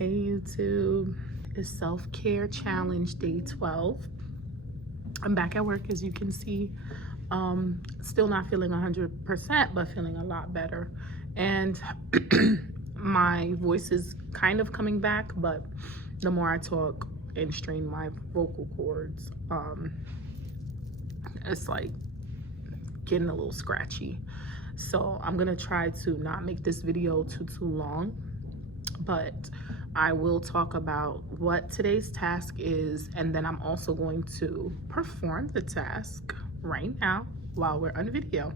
Hey YouTube, it's self-care challenge day 12. I'm back at work, as you can see. Still not feeling 100%, but feeling a lot better. And my voice is kind of coming back, but the more I talk and strain my vocal cords, it's like getting a little scratchy. So I'm gonna try to not make this video too long, but I will talk about what today's task is, and then I'm also going to perform the task right now while we're on video.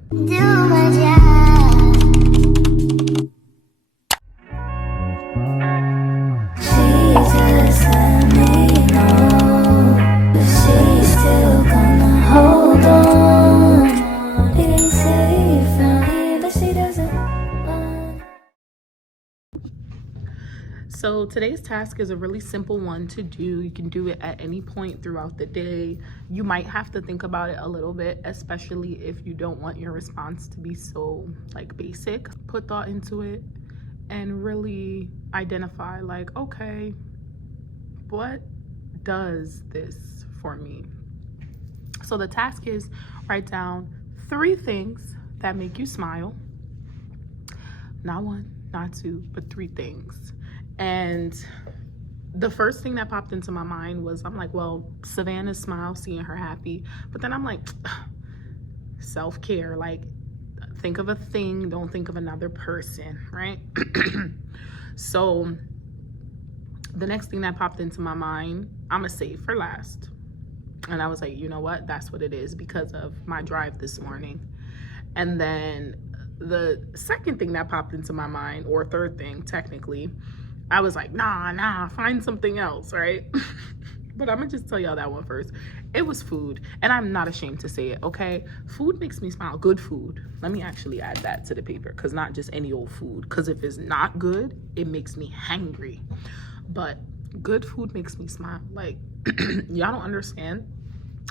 So today's task is a really simple one to do. You can do it at any point throughout the day. You might have to think about it a little bit, especially if you don't want your response to be so basic. Put thought into it and really identify okay, what does this for me? So the task is write down 3 things that make you smile. Not 1, not 2, but 3 things. And the first thing that popped into my mind was, I'm like, well, Savannah's smile, seeing her happy. But then I'm like, self-care, think of a thing, don't think of another person, right? So the next thing that popped into my mind, I'm gonna save for last. And I was like, you know what? That's what it is, because of my drive this morning. And then the second thing that popped into my mind, or third thing technically, I was like, nah, find something else, right? But I'm gonna just tell y'all that one first. It was food, and I'm not ashamed to say it, okay? Food makes me smile. Good food. Let me actually add that to the paper, because not just any old food, because if it's not good, it makes me hangry. But good food makes me smile. Y'all don't understand.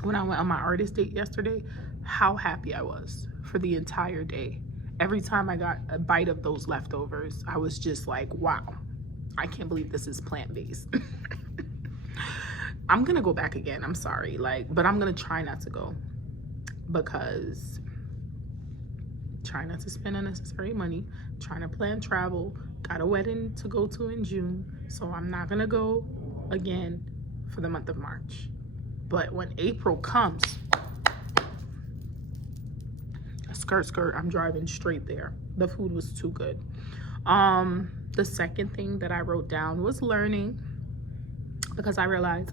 When I went on my artist date yesterday, how happy I was for the entire day. Every time I got a bite of those leftovers, I was just like, wow, I can't believe this is plant-based. I'm gonna go back again, I'm sorry, but I'm gonna try not to go, because trying not to spend unnecessary money, trying to plan travel, got a wedding to go to in June, so I'm not gonna go again for the month of March. But when April comes, skirt, I'm driving straight there. The food was too good. The second thing that I wrote down was learning, because I realized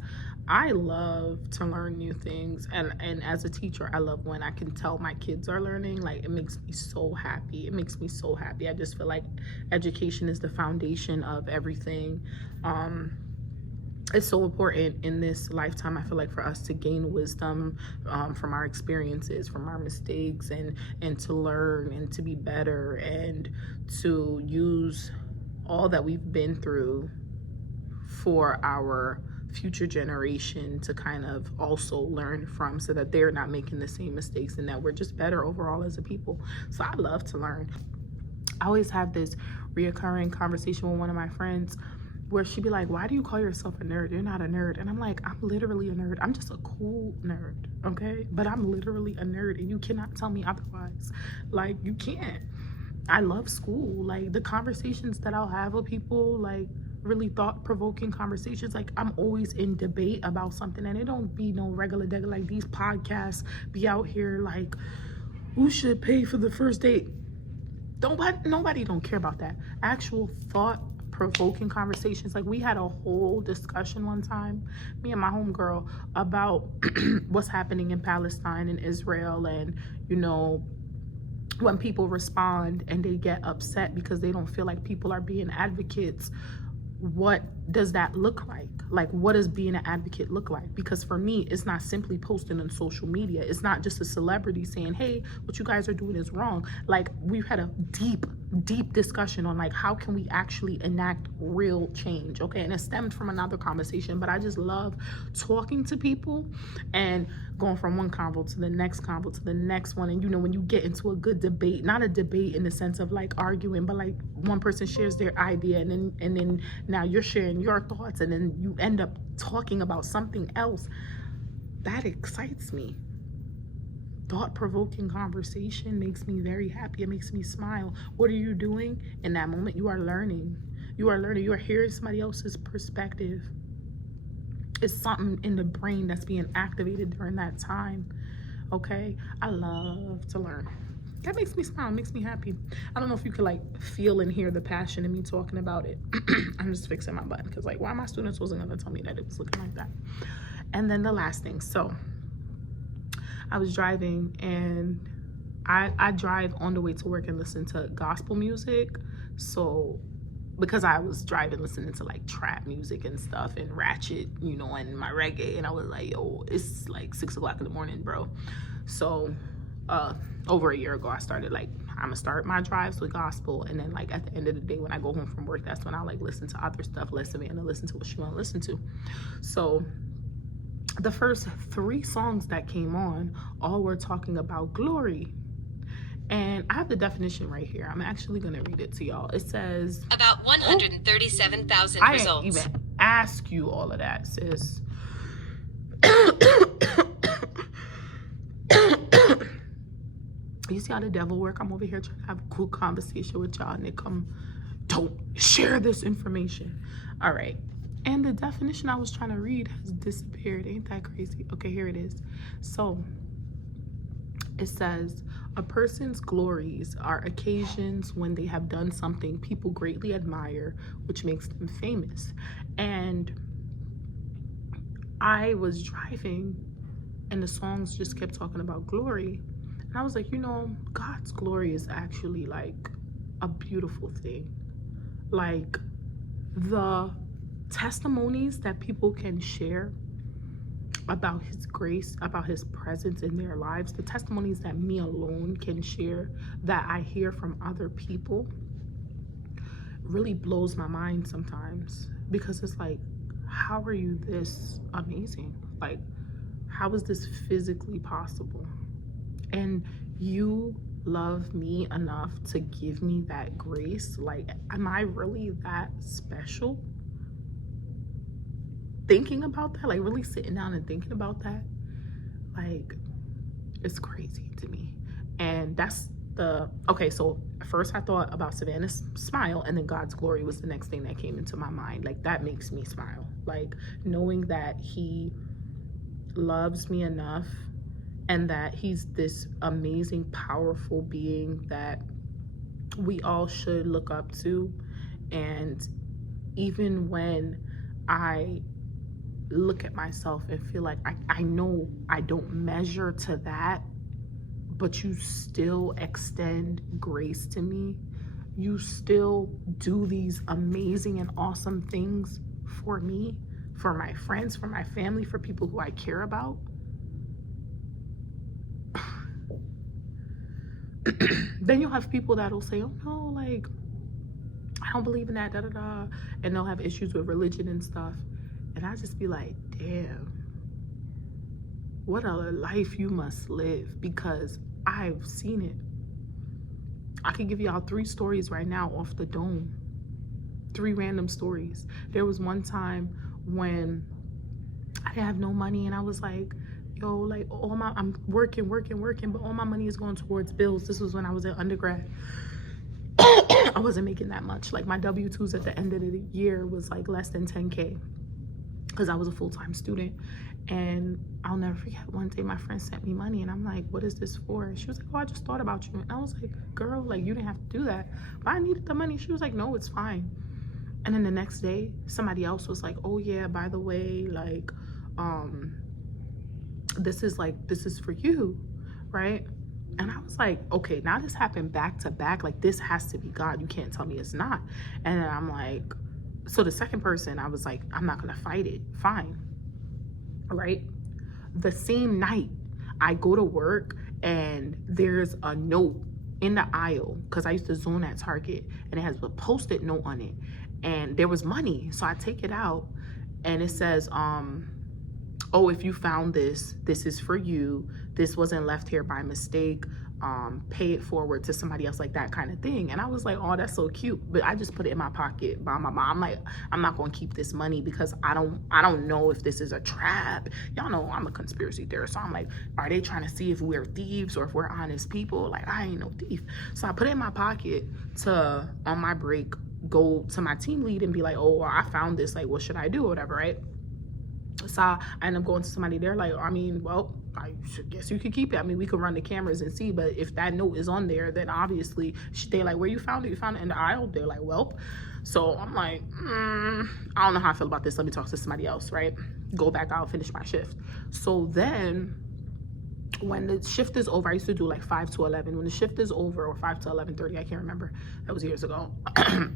I love to learn new things, and as a teacher, I love when I can tell my kids are learning. It makes me so happy. It makes me so happy. I just feel like education is the foundation of everything. It's so important in this lifetime, I feel like, for us to gain wisdom from our experiences, from our mistakes, and to learn and to be better, and to use all that we've been through for our future generation to kind of also learn from, so that they're not making the same mistakes, and that we're just better overall as a people. So I love to learn. I always have this reoccurring conversation with one of my friends where she'd be like, why do you call yourself a nerd? You're not a nerd. And I'm like, I'm literally a nerd. I'm just a cool nerd, okay? But I'm literally a nerd, and you cannot tell me otherwise. You can't. I love school. The conversations that I'll have with people, really thought-provoking conversations. I'm always in debate about something, and it don't be no regular like these podcasts be out here who should pay for the first date. Nobody don't care about that. Actual thought-provoking conversations. We had a whole discussion one time, me and my homegirl, about what's happening in Palestine and Israel, and when people respond and they get upset because they don't feel like people are being advocates, what does that look like? What does being an advocate look like? Because for me, it's not simply posting on social media. It's not just a celebrity saying, hey, what you guys are doing is wrong. We've had a deep deep discussion on like how can we actually enact real change. Okay, and it stemmed from another conversation, but I just love talking to people and going from one convo to the next convo to the next one. And when you get into a good debate, not a debate in the sense of like arguing, but like one person shares their idea, and then now you're sharing your thoughts, and then you end up talking about something else. That excites me. Thought-provoking conversation makes me very happy. It makes me smile. What are you doing in that moment? You are learning. You are hearing somebody else's perspective. It's something in the brain that's being activated during that time. Okay, I love to learn. That makes me smile, makes me happy. I don't know if you could like feel and hear the passion in me talking about it. I'm just fixing my button because like, why my students wasn't gonna tell me that it was looking like that. And then the last thing, so I was driving, and I drive on the way to work and listen to gospel music. So because I was driving listening to like trap music and stuff and ratchet, and my reggae, and I was like, yo, it's like 6 o'clock in the morning, bro. So over a year ago, I started like, I'm gonna start my drives with gospel, and then like at the end of the day when I go home from work, that's when I like listen to other stuff. Let Savannah listen to what she want to listen to. So the first 3 songs that came on all were talking about glory. And I have the definition right here. I'm actually going to read it to y'all. It says... About 137,000 results. I didn't even ask you all of that, sis. You see how the devil work? I'm over here trying to have a cool conversation with y'all, and they come, don't share this information. All right. And the definition I was trying to read has disappeared. Ain't that crazy? Okay, here it is. So it says, a person's glories are occasions when they have done something people greatly admire, which makes them famous. And I was driving, and the songs just kept talking about glory. And I was like, God's glory is actually like a beautiful thing. Like the testimonies that people can share about his grace, about his presence in their lives, the testimonies that me alone can share, that I hear from other people, really blows my mind sometimes, because it's like, how are you this amazing? Like, how is this physically possible? And you love me enough to give me that grace? Like, am I really that special? Thinking about that, like really sitting down and thinking about that, like, it's crazy to me. And that's okay, so first I thought about Savannah's smile, and then God's glory was the next thing that came into my mind. Like, that makes me smile. Like, knowing that he loves me enough, and that he's this amazing, powerful being that we all should look up to. And even when I look at myself and feel like I know I don't measure to that, but you still extend grace to me. You still do these amazing and awesome things for me, for my friends, for my family, for people who I care about. Then you'll have people that'll say, oh no, like, I don't believe in that, da-da-da, and they'll have issues with religion and stuff. And I just be like, damn, what a life you must live, because I've seen it. I can give y'all 3 stories right now off the dome. 3 random stories. There was one time when I didn't have no money, and I was like, yo, like, I'm working, but all my money is going towards bills. This was when I was in undergrad. I wasn't making that much. Like, my W-2s at the end of the year was like less than 10K, because I was a full-time student. And I'll never forget, one day my friend sent me money, and I'm like, what is this for? And she was like, oh, I just thought about you. And I was like, girl, like, you didn't have to do that, but I needed the money. She was like, no, it's fine. And then the next day, somebody else was like, oh yeah, by the way, like, this is for you, right? And I was like, okay, now this happened back to back. Like, this has to be God. You can't tell me it's not. And then I'm like, so the second person, I was like, I'm not gonna fight it, fine, right? The same night, I go to work, and there's a note in the aisle, because I used to zone at Target, and it has a Post-it note on it, and there was money. So I take it out, and it says, oh, if you found this is for you. This wasn't left here by mistake. Pay it forward to somebody else, like that kind of thing. And I was like, oh, that's so cute. But I just put it in my pocket by my mom. I'm like, I'm not gonna keep this money because I don't know if this is a trap. Y'all know I'm a conspiracy theorist, so I'm like, are they trying to see if we're thieves or if we're honest people? Like, I ain't no thief. So I put it in my pocket to, on my break, go to my team lead and be like, oh, I found this, like, what should I do or whatever, right? So I end up going to somebody there, like, I mean, well, I guess you could keep it. I mean, we could run the cameras and see, but if that note is on there, then obviously they're like, where you found it? You found it in the aisle? They're like, well. So I'm like, I don't know how I feel about this. Let me talk to somebody else, right? Go back out, finish my shift. So then when the shift is over, I used to do like 5 to 11. When the shift is over, or 5 to 11:30, I can't remember. That was years ago.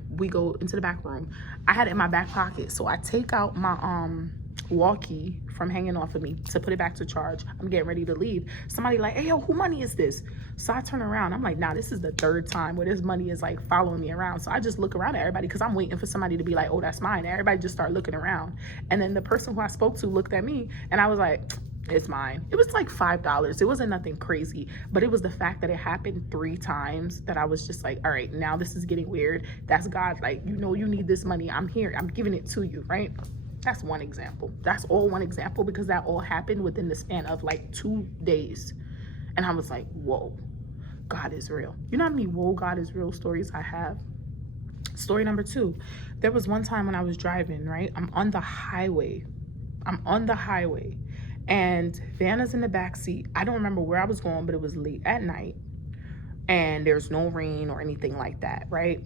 We go into the back room. I had it in my back pocket. So I take out my walkie from hanging off of me to put it back to charge. I'm getting ready to leave. Somebody like, hey, yo, who money is this? So I turn around. I'm like, nah, this is the third time where this money is like following me around. So I just look around at everybody because I'm waiting for somebody to be like, oh, that's mine. Everybody just start looking around. And then the person who I spoke to looked at me, and I was like, it's mine. It was like $5. It wasn't nothing crazy, but it was the fact that it happened 3 times that I was just like, all right, now this is getting weird. That's God. Like, you know, you need this money. I'm here. I'm giving it to you, right? That's one example. That's all one example, because that all happened within the span of like 2 days. And I was like, whoa, God is real. You know how many whoa, God is real stories I have? Story number 2. There was one time when I was driving, right? I'm on the highway, and Vanna's in the back seat. I don't remember where I was going, but it was late at night, and there's no rain or anything like that, right?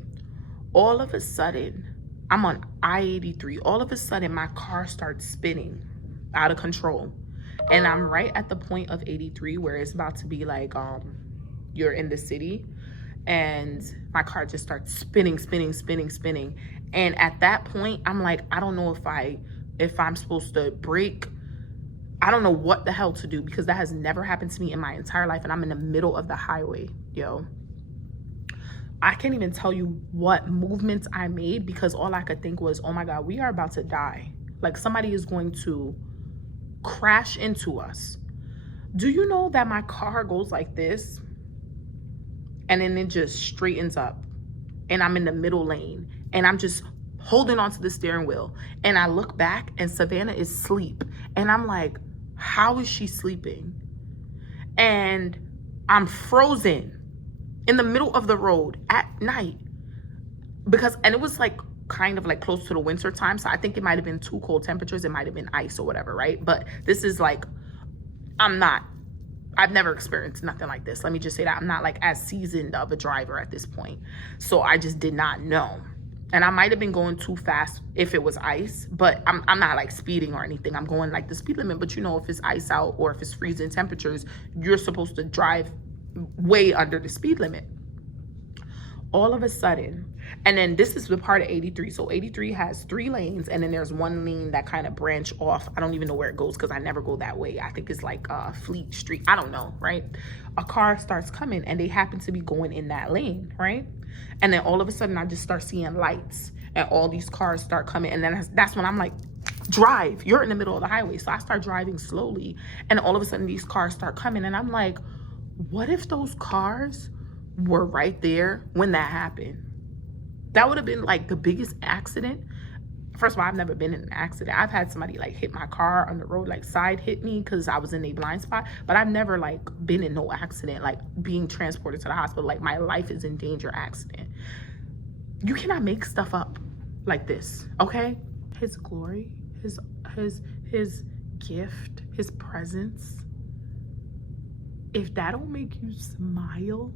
All of a sudden, I'm on I-83. All of a sudden, my car starts spinning out of control. And I'm right at the point of 83 where it's about to be like, you're in the city. And my car just starts spinning. And at that point, I'm like, I don't know if I'm supposed to brake. I don't know what the hell to do, because that has never happened to me in my entire life. And I'm in the middle of the highway, yo. I can't even tell you what movements I made, because all I could think was, oh my God, we are about to die. Like, somebody is going to crash into us. Do you know that my car goes like this, and then it just straightens up, and I'm in the middle lane, and I'm just holding onto the steering wheel, and I look back and Savannah is asleep, and I'm like, how is she sleeping? And I'm frozen in the middle of the road at night, and it was like kind of like close to the winter time, so I think it might have been too cold temperatures, it might have been ice or whatever, right? But this is like, I've never experienced nothing like this. Let me just say that I'm not like as seasoned of a driver at this point, so I just did not know. And I might have been going too fast if it was ice, but I'm not like speeding or anything. I'm going like the speed limit, but you know, if it's ice out or if it's freezing temperatures, you're supposed to drive way under the speed limit. All of a sudden, and then this is the part of 83. So 83 has 3 lanes, and then there's 1 lane that kind of branch off. I don't even know where it goes because I never go that way. I think it's like Fleet Street. I don't know, right? A car starts coming, and they happen to be going in that lane, right? And then all of a sudden, I just start seeing lights, and all these cars start coming, and then that's when I'm like, drive. You're in the middle of the highway. So I start driving slowly, and all of a sudden, these cars start coming, and I'm like, what if those cars were right there when that happened? That would have been like the biggest accident. First of all, I've never been in an accident. I've had somebody like hit my car on the road, like side hit me because I was in a blind spot, but I've never like been in no accident, like being transported to the hospital, like my life is in danger accident. You cannot make stuff up like this, okay? His glory, his gift, his presence, if that don't make you smile,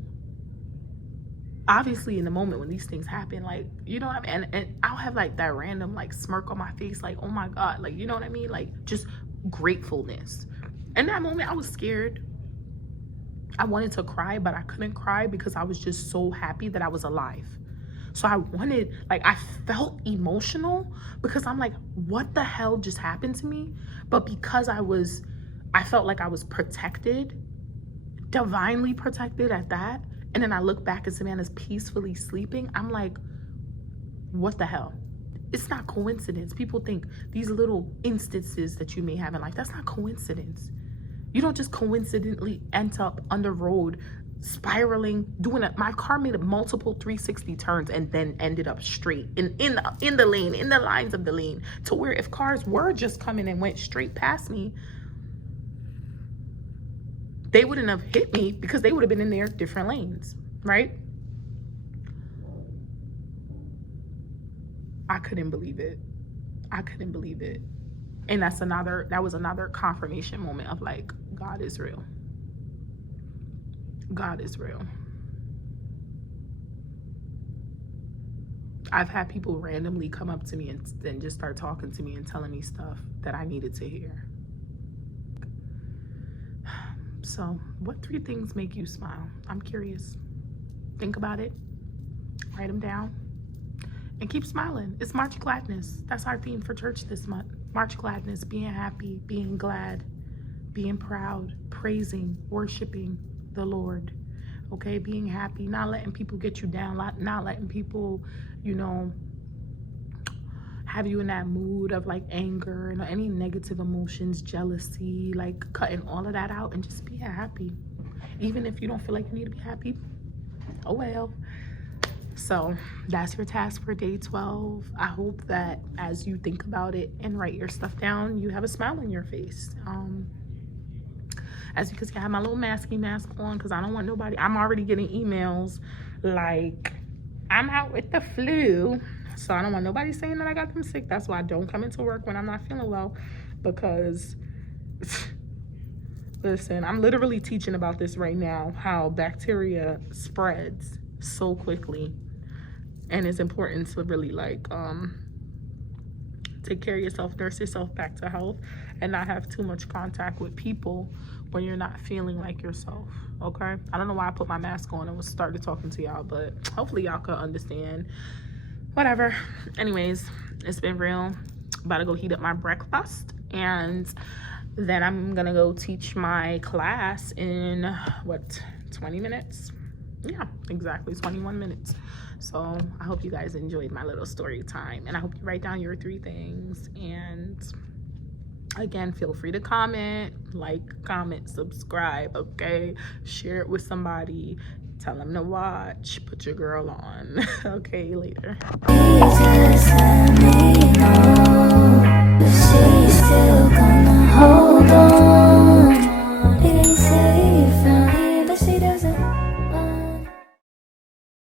obviously in the moment when these things happen, like, you know what I mean? And I'll have like that random like smirk on my face, like, oh my God, like, you know what I mean? Like, just gratefulness. In that moment, I was scared. I wanted to cry, but I couldn't cry because I was just so happy that I was alive. So I wanted, like, I felt emotional because I'm like, what the hell just happened to me? But because I felt like I was protected, divinely protected at that, And then I look back and Savannah's peacefully sleeping. I'm like, what the hell? It's not coincidence. People think these little instances that you may have in life, that's not coincidence. You don't just coincidentally end up on the road spiraling, my car made multiple 360 turns and then ended up straight in the lane, in the lines of the lane, to where if cars were just coming and went straight past me, they wouldn't have hit me because they would have been in their different lanes, right? I couldn't believe it. And that was another confirmation moment of like, God is real. God is real. I've had people randomly come up to me and just start talking to me and telling me stuff that I needed to hear. So, what 3 things make you smile? I'm curious. Think about it. Write them down. And keep smiling. It's March Gladness. That's our theme for church this month. March Gladness, being happy, being glad, being proud, praising, worshiping the Lord. Okay, being happy, not letting people get you down, not letting people, have you in that mood of like anger and any negative emotions, jealousy, like cutting all of that out and just being happy. Even if you don't feel like you need to be happy, oh well. So that's your task for day 12. I hope that as you think about it and write your stuff down, you have a smile on your face. As you can see, I have my little mask on because I don't want nobody. I'm already getting emails like, I'm out with the flu. So I don't want nobody saying that I got them sick. That's why I don't come into work when I'm not feeling well, because listen, I'm literally teaching about this right now, how bacteria spreads so quickly. And it's important to really take care of yourself, nurse yourself back to health, and not have too much contact with people when you're not feeling like yourself, okay? I don't know why I put my mask on and was started talking to y'all, but hopefully y'all could understand. Whatever. Anyways, it's been real. About to go heat up my breakfast, and then I'm gonna go teach my class in 20 minutes? Yeah, exactly 21 minutes. So I hope you guys enjoyed my little story time, and I hope you write down your 3 things. And again, feel free to comment, comment, subscribe, okay? Share it with somebody, tell them to watch, put your girl on. Okay, later.